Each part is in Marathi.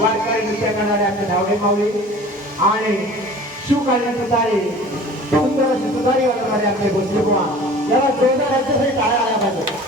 वारकरी नृत्य करणारे आमचे धावडे माऊली आणि शिवकालीन प्रसारी सुंदर सुधारी वाजवणारे आमचे भोसले बुवा याला जोरदार याच्यासाठी टाळ्या आल्या पाहिजे.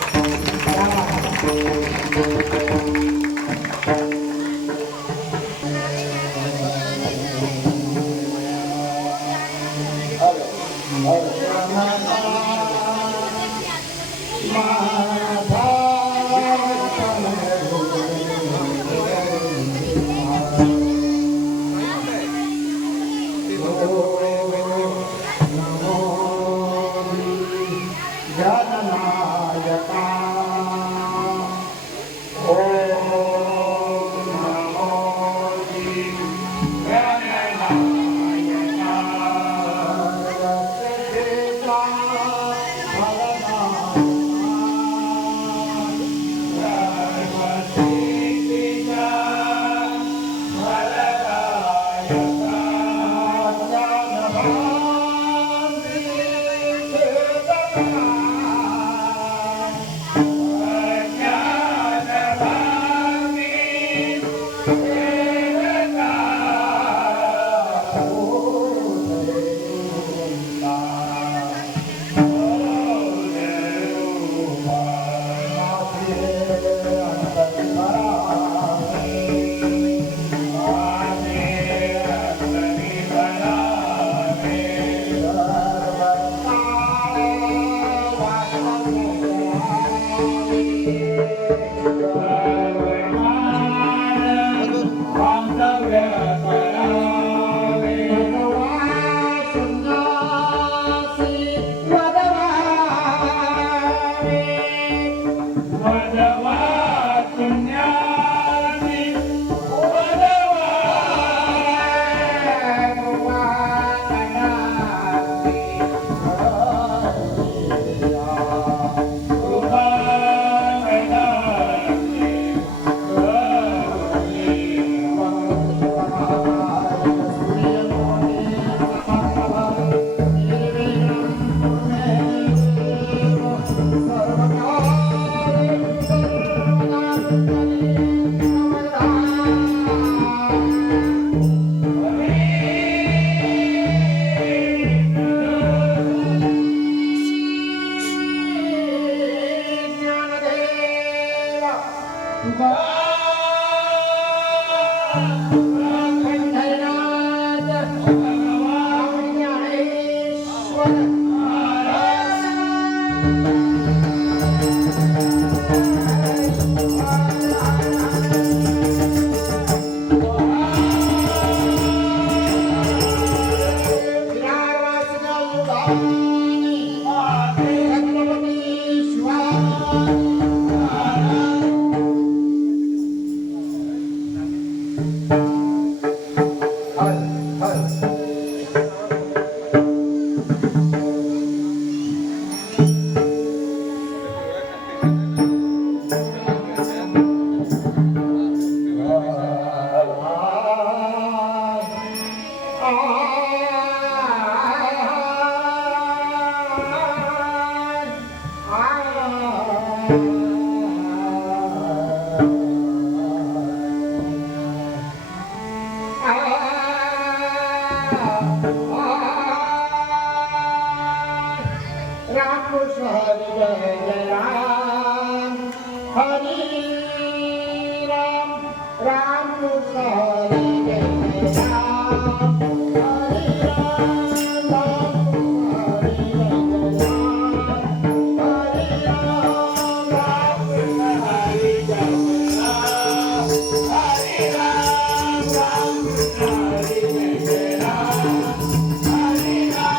हरी राम राम कृष्ण हरी जय राम हरी राम राम कृष्ण हरी जय राम हरी राम राम कृष्ण हरी जय राम हरी राम राम कृष्ण हरी जय राम हरी राम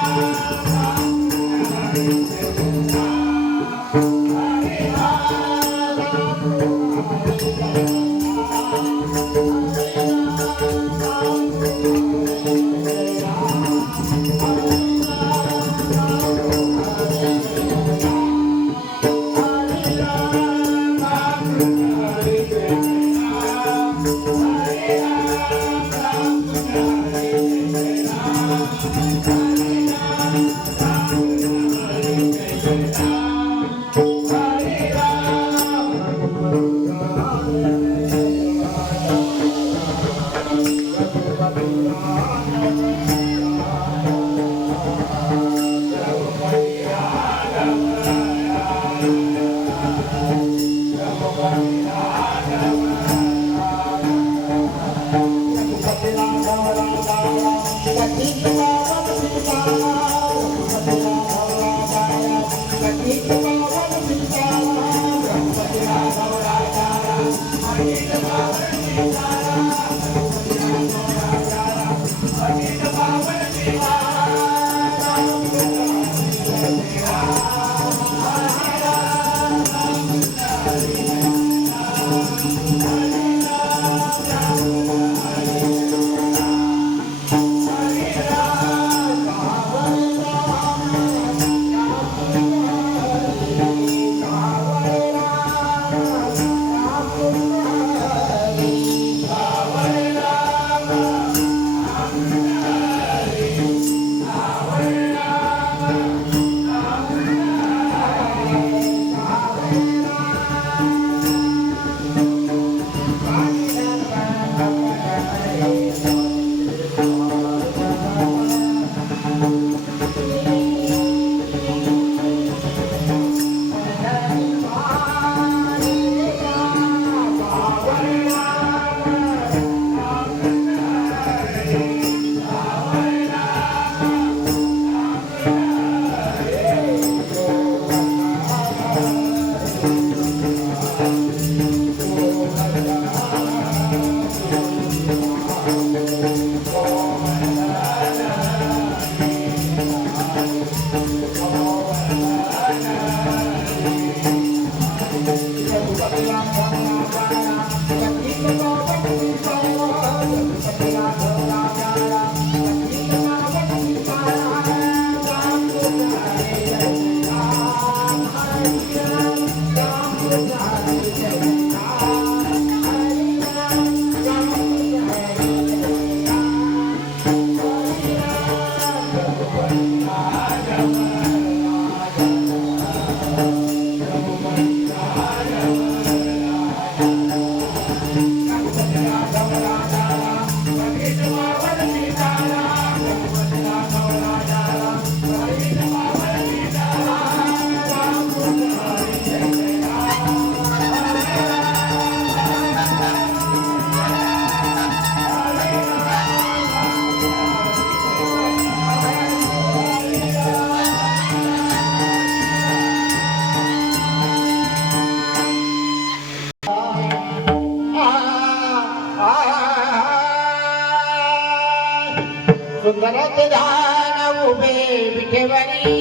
सुंदरच ध्यान उभे विठेवरी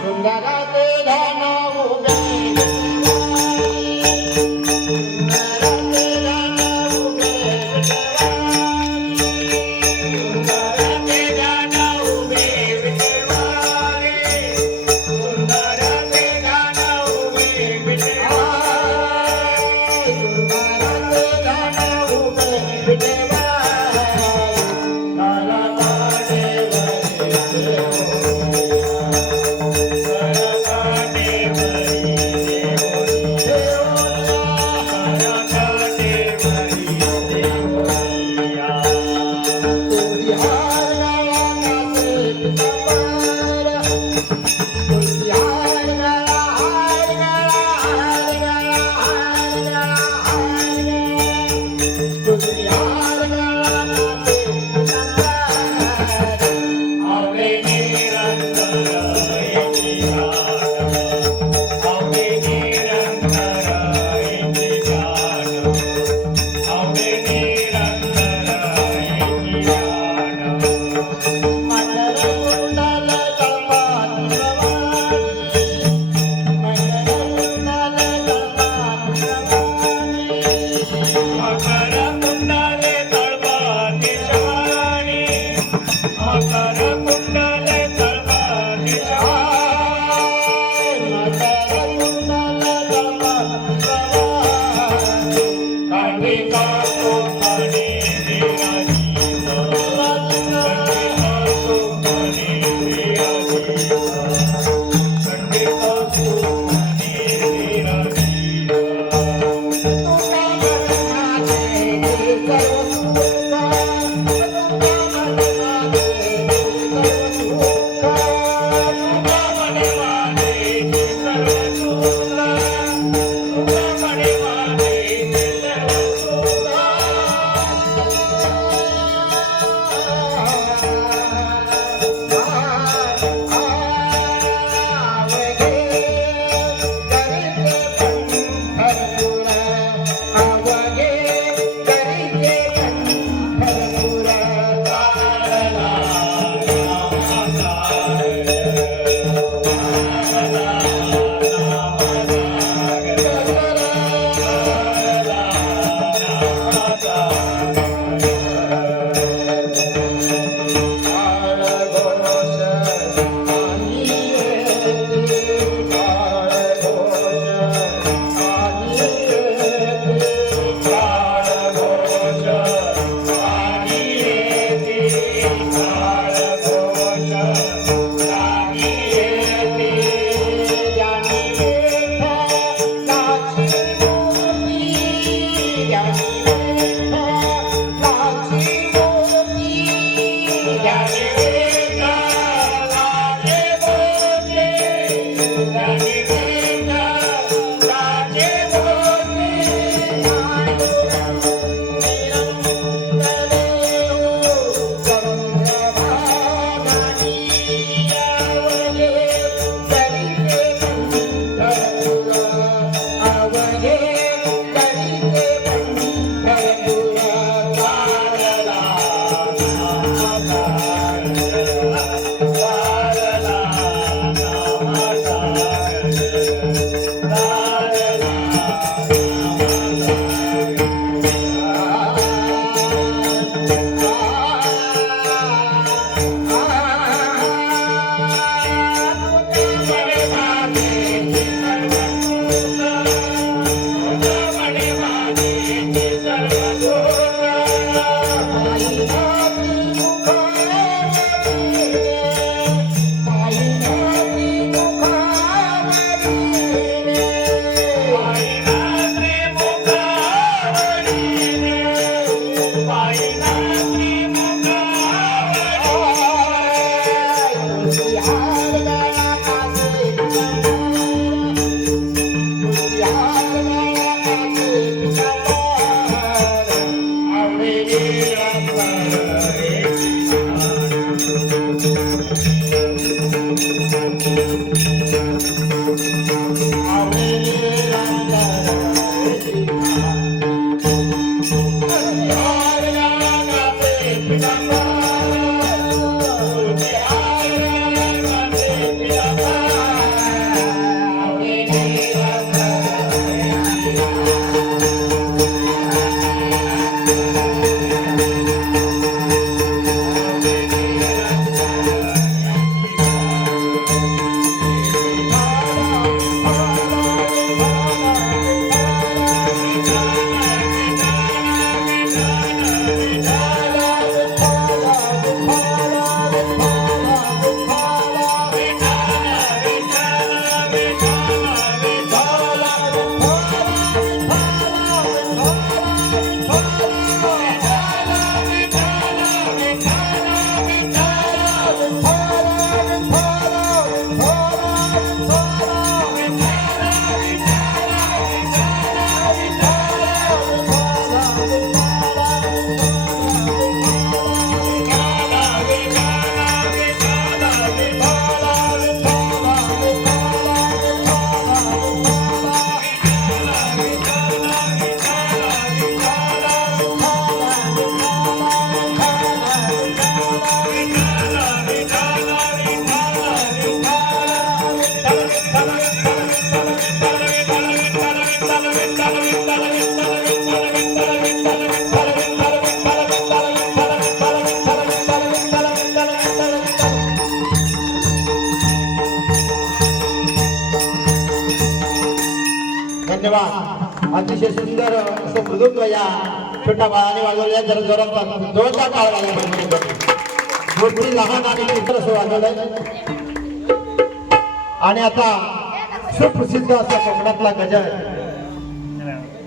सुंदरच ध्यान उभे धन्यवाद. अतिशय सुंदर असं मृदुंग या छोट्या बाळाने वाजवल्या. जरा जोरात जोरदार टाळ वाजवला. मोठी लहान आणि चित्र असं वाजवलंय. आणि आता सुप्रसिद्ध असा कोकणातला गजर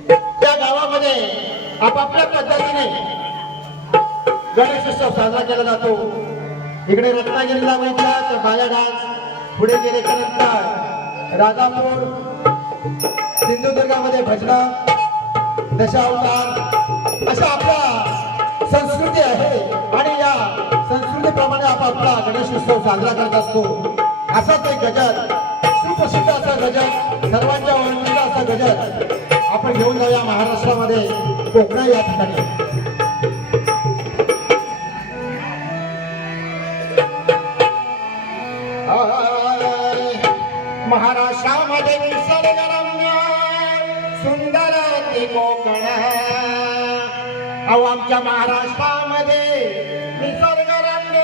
त्या गावामध्ये आपापल्या पद्धतीने गणेशोत्सव साजरा केला जातो. इकडे रत्नागिरीला बघितला तर बाया डान्स, पुढे गेल्याच्या नंतर राजापूर, सिंधुदुर्गामध्ये भजना, दशावतार अशा आपला संस्कृती आहे. आणि या संस्कृतीप्रमाणे आपापला गणेशोत्सव साजरा करत असतो. असाच एक गजर, सुप्रसिद्ध असा गजर, सर्वांच्या ओळखीचा असा गजर आपण घेऊन जाऊया महाराष्ट्रामध्ये कोकणा या ठिकाणी. महाराष्ट्रामध्ये निसर्गरम्य सुंदर ते कोकण. अहो आमच्या महाराष्ट्रामध्ये निसर्गरम्य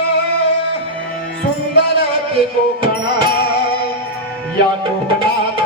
सुंदर ते कोकण. या कोकणात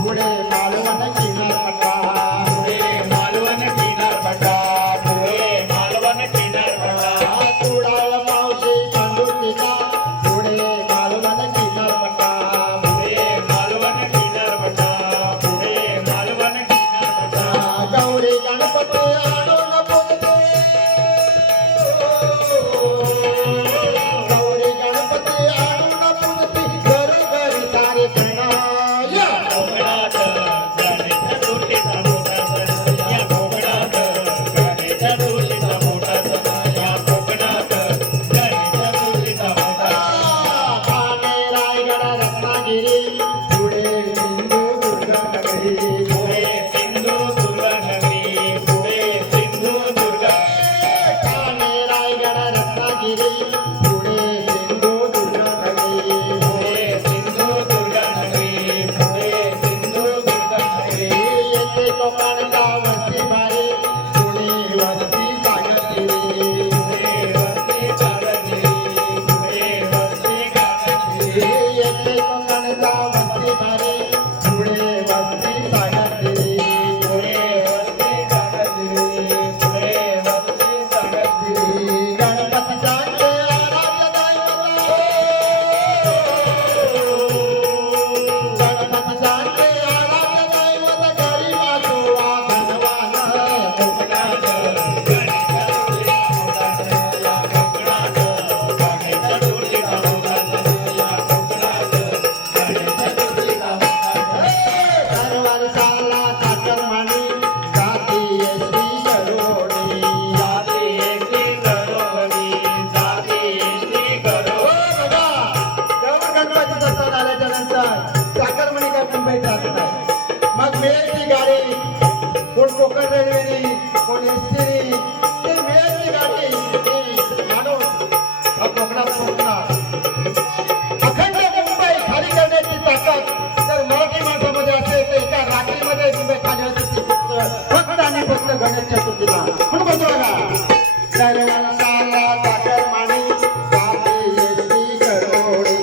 पुढे मालवण किनारपट्टा पुढे मालवण किनारपट्टा पुढे मालवण किनारपट्टा कुडाळ मावशी पंढुर्तीचा पुढे मालवण किनारपट्टा पुढे मालवण किनारपट्टा पुढे मालवण किनारपट्टा गौरी गणपती आणून पुजते गौरी गणपती आणून पुजते घरोघरी सारे कणाय कोकणात गणेश चतुर्थीचा मोठा सण या कोकणात गणेश चतुर्थीचा मोठा सण या कोकणात गणेश चतुर्थीचा मोठा सण. ठाणे रायगड रत्नागिरी पुढे सिंधुदुर्ग नगरी पुढे सिंधुदुर्ग नगरी पुढे सिंधुदुर्ग ठाणे रायगड रत्नागिरी पुढे सिंधुदुर्ग नगरी पुढे सिंधुदुर्ग नगरी पुढे सिंधुदुर्ग नगरी येथे कोकणचा वस्ती भारी पुणे वस्ती सागरगिरी पुढे वस्ती सागरगिरी पुढे वस्ती सागरगिरी येथे कोकणचा वस्ती भारी पुणे वस्ती सागरगिरी पुढे वस्ती सागरगिरी पुढे वस्ती सागरगिरी गणपतीचा आराध्य दैवत गणपतीचा आराध्य दैवत गरिमा तुळा धनवान कोकणात गणेश चतुर्थीचा मोठा सण या कोकणात गणेश चतुर्थीचा मोठा सण. दरबार साला चाकरमानी जाती एसटी करोडी जाती एसटी घरोघरी जाती एसटी घरोघरी गणपतीचा सण आल्याच्या नंतर चाकरमानी काय मुंबईत जात नाही मग मिळेल ती गाडी कोण कोकण रेल्वेनी कोण एसटीनी ते मिळेल ती गाडी ती माणूस हा कोकणात पोहोचणार अखंड मुंबई खाली करण्याची ताकद तर मराठी माणसामध्ये असेल तर एका रात्रीमध्ये मुंबई खाली होते ती फक्त आणि फक्त गणेश चतुर्थीला म्हणून बघतो बघा दरबार साला चाकरमानी जाती एसटी करोडी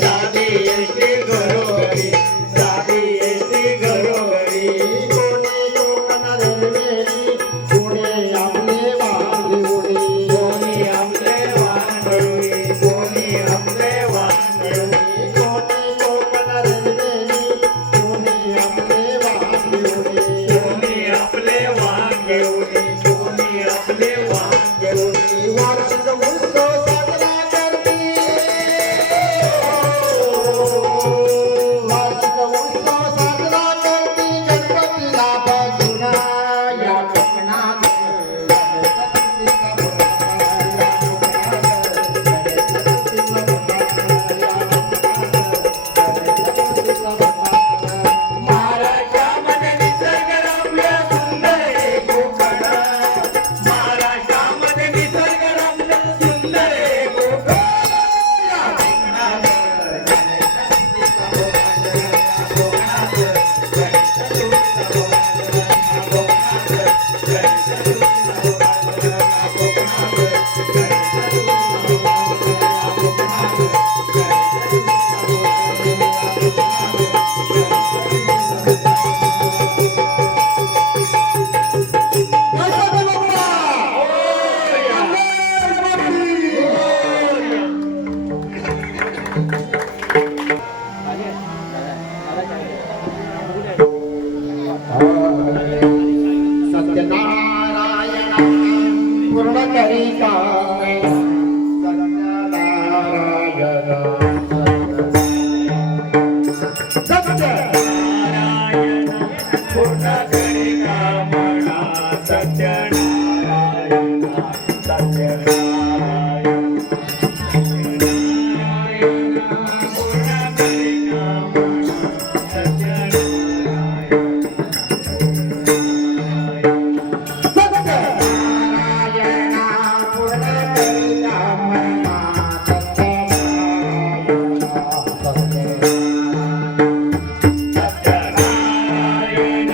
जाती एसटी घरोघरी जाती एसटी घरोघरी कोणी कोकण रेल्वेनी पुणे आपले वांदिवडी कोणी आपले वानवडी कोणी आपले वानवडी कोणी कोकण रेल्वेनी पुणे आपले वांदिवडी कोणी आपले वानवडी कोणी आपले वानवडी वार्षिक उत्सव साजरा करते वार्षिक उत्सव साजरा करते गणपतीला बघून या कोकणात महाराष्ट्रामध्ये निसर्गरम्य सुंदर हे कोकण महाराष्ट्रामध्ये निसर्गरम्य सुंदर हे कोकण या कोकणात गणेश चतुर्थीचा गणपती सत्यनारायण पूर्ण करी काय सत्यनारायण पूर्ण करी कामना सत्यनारायण सत्यनारायण सत्यनारायण पूर्ण करी कामना सत्यनारायण सत्यनारायण पूर्ण करी कामना सत्यनारायण सत्यनारायण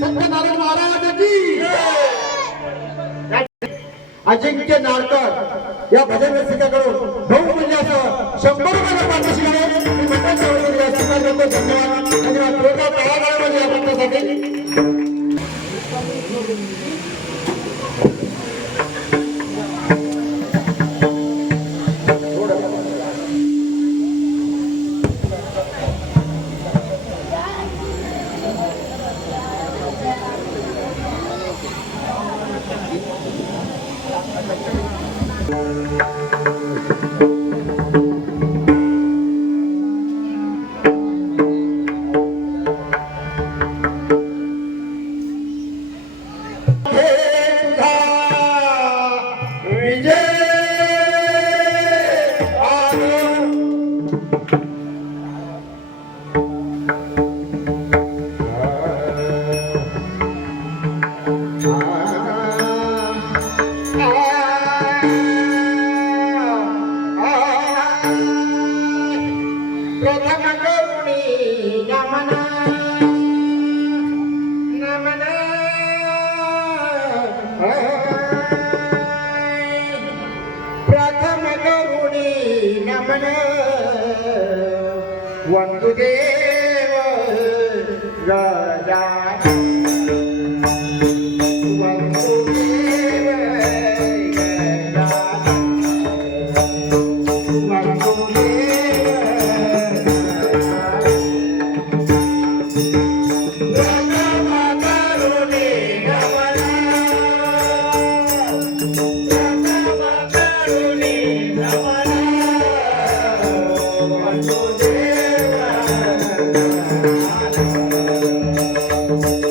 सत्यनारायण महाराज की अजिंक्य नारकर या भजन रसिकाकडून बहुमूल्य असं 100 रुपयाचं पारितोषिक आहे. मी मंडळाच्या वतीने स्वीकार करतो. धन्यवाद धन्यवाद. थोडक्यात आवाज या मंडळासाठी. प्रथम करुणी नमन नमन प्रथम करुणी नमन वंदुदेव गजानन वंदुदेव गजानन Thank you.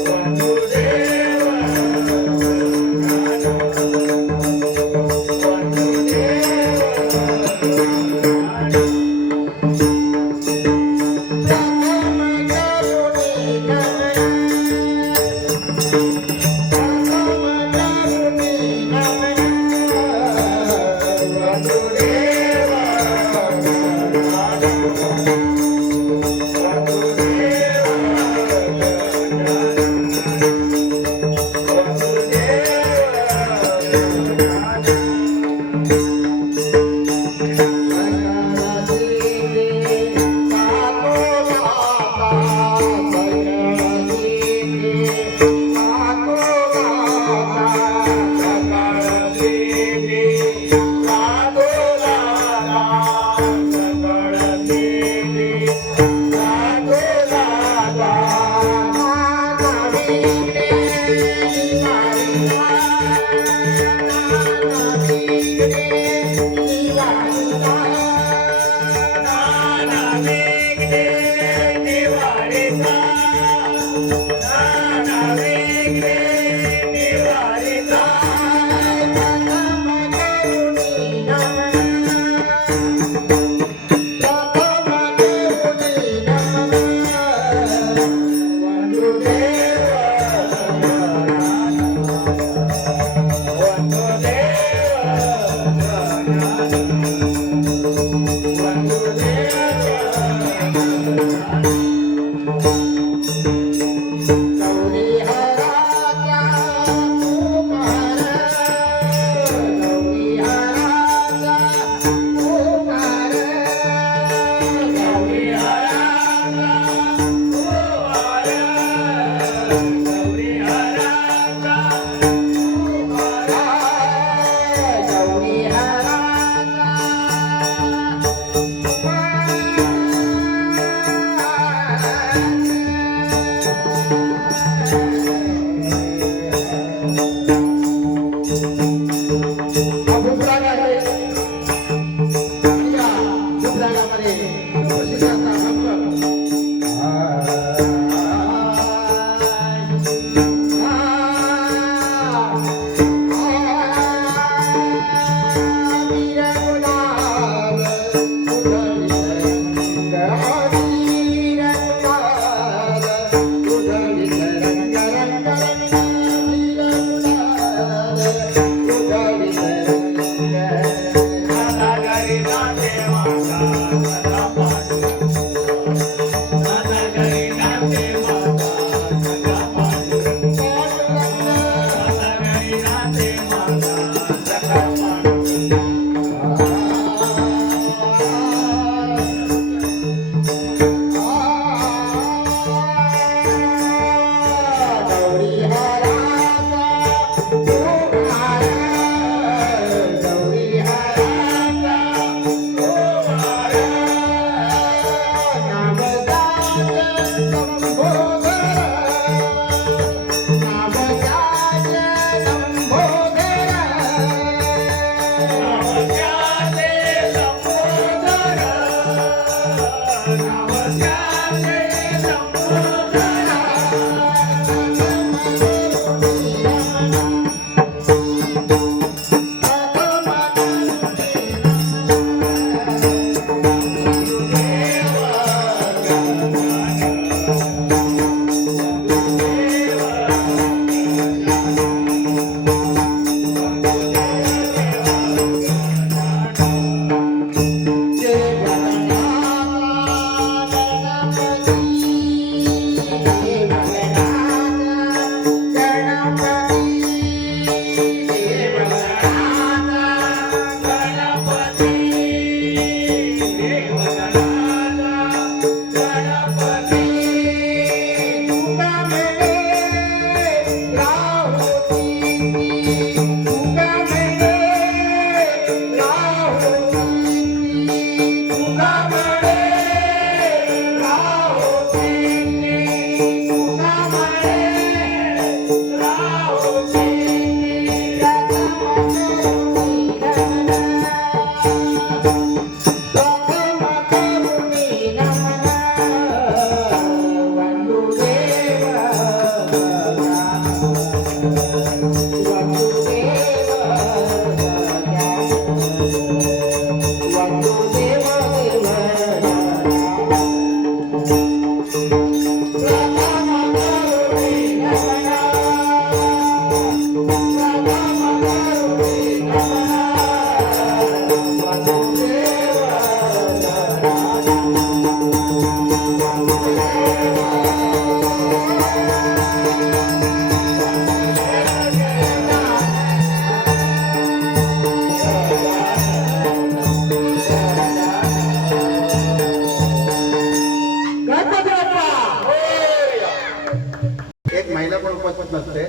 एक महिला पण उपस्थित नसते,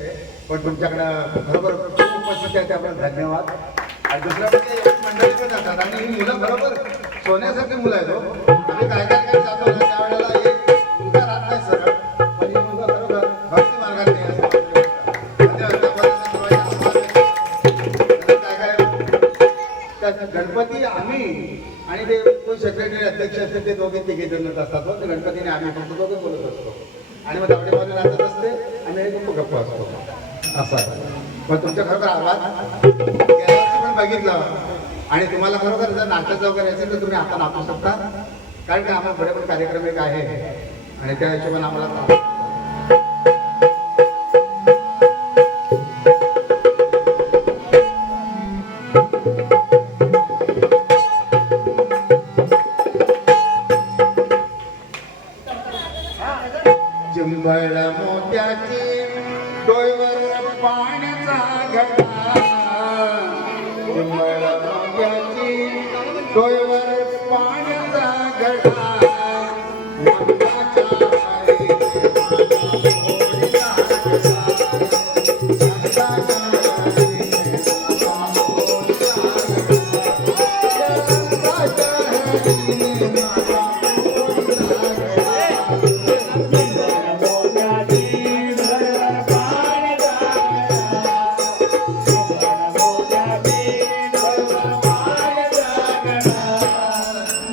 पण तुमच्याकडं बरोबर खूप उपस्थित आहे त्याबद्दल धन्यवाद. आणि दुसरं म्हणजे एक मंडळी पण जातात आणि ही मुलं बरोबर सोन्यासारखी मुलं आहेत हो. आम्ही काय जातो ना त्यावेळेला एक मुलगा राहत नाही सरळ, पण ही मुलगा बरोबर भक्ती मार्गात नाही असं काय गणपती आम्ही आणि ते कोण सेक्रेटरी अध्यक्ष असते ते दोघे तिघे जणच असतात हो. ते गणपतीने आम्ही फक्त दोघे बोलत असतो आणि मग आपल्या बाजूला नाचत असते आणि एक गप्प असतो असं आहे. पण तुमच्या खरोखर आवाज पण बघितलं आणि तुम्हाला खरोखर जर नाचायचं वगैरे असेल तर तुम्ही आता नाचू शकता, कारण की आम्हाला पुढे पण कार्यक्रम एक आहे आणि त्या हिशोबाने आम्हाला चिंबळ मोत्याची डोईवर पाण्याचा घडा, चिंबळ मोत्याची डोईवर पाण्याचा घडा,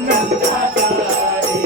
मंदाच्या हरी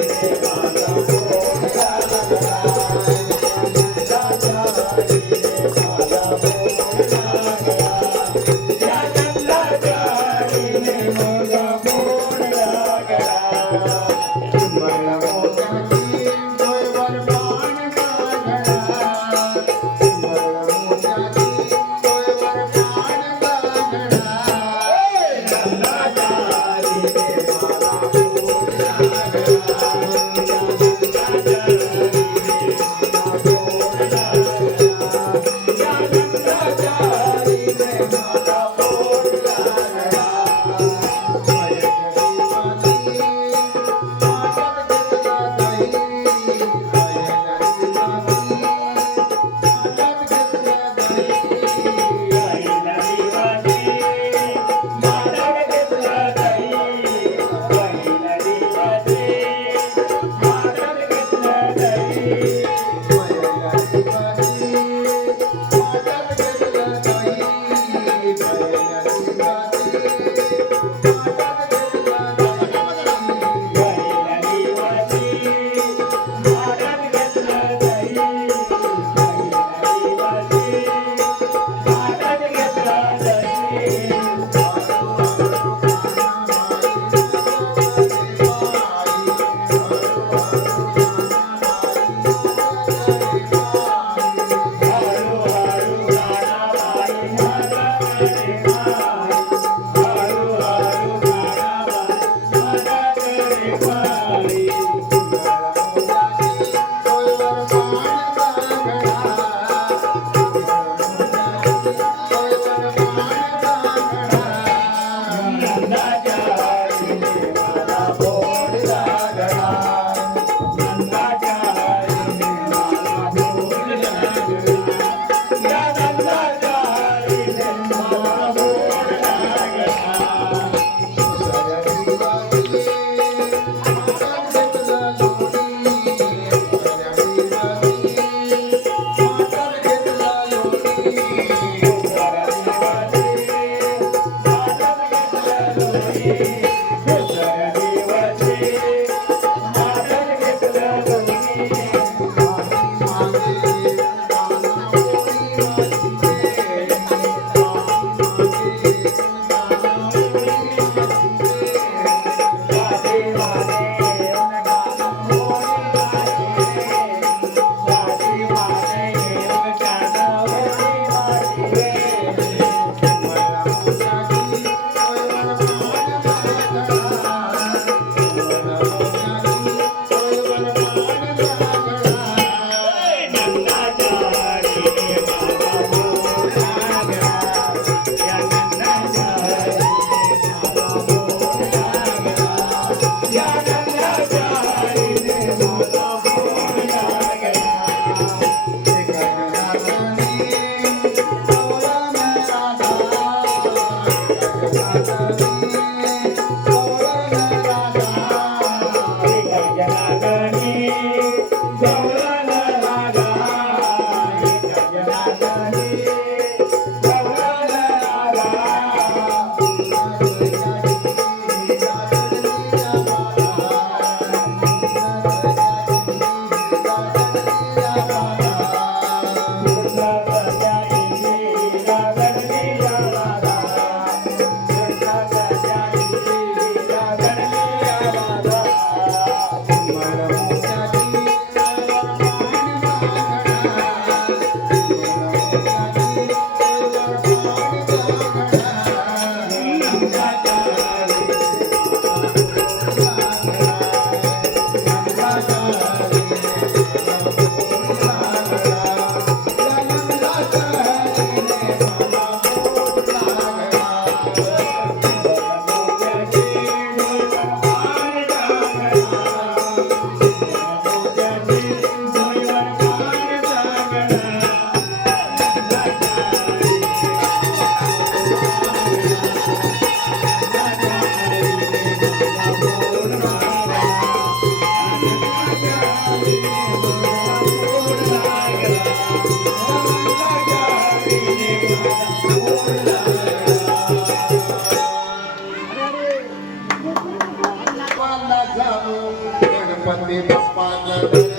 गणपती बाप्पाचं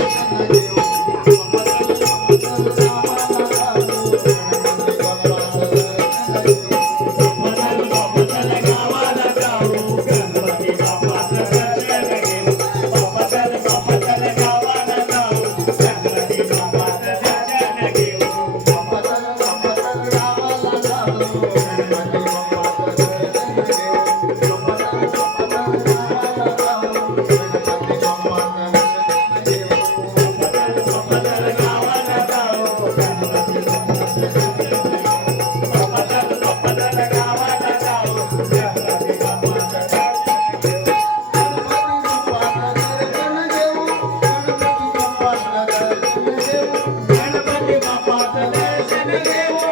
दर्शन घेऊ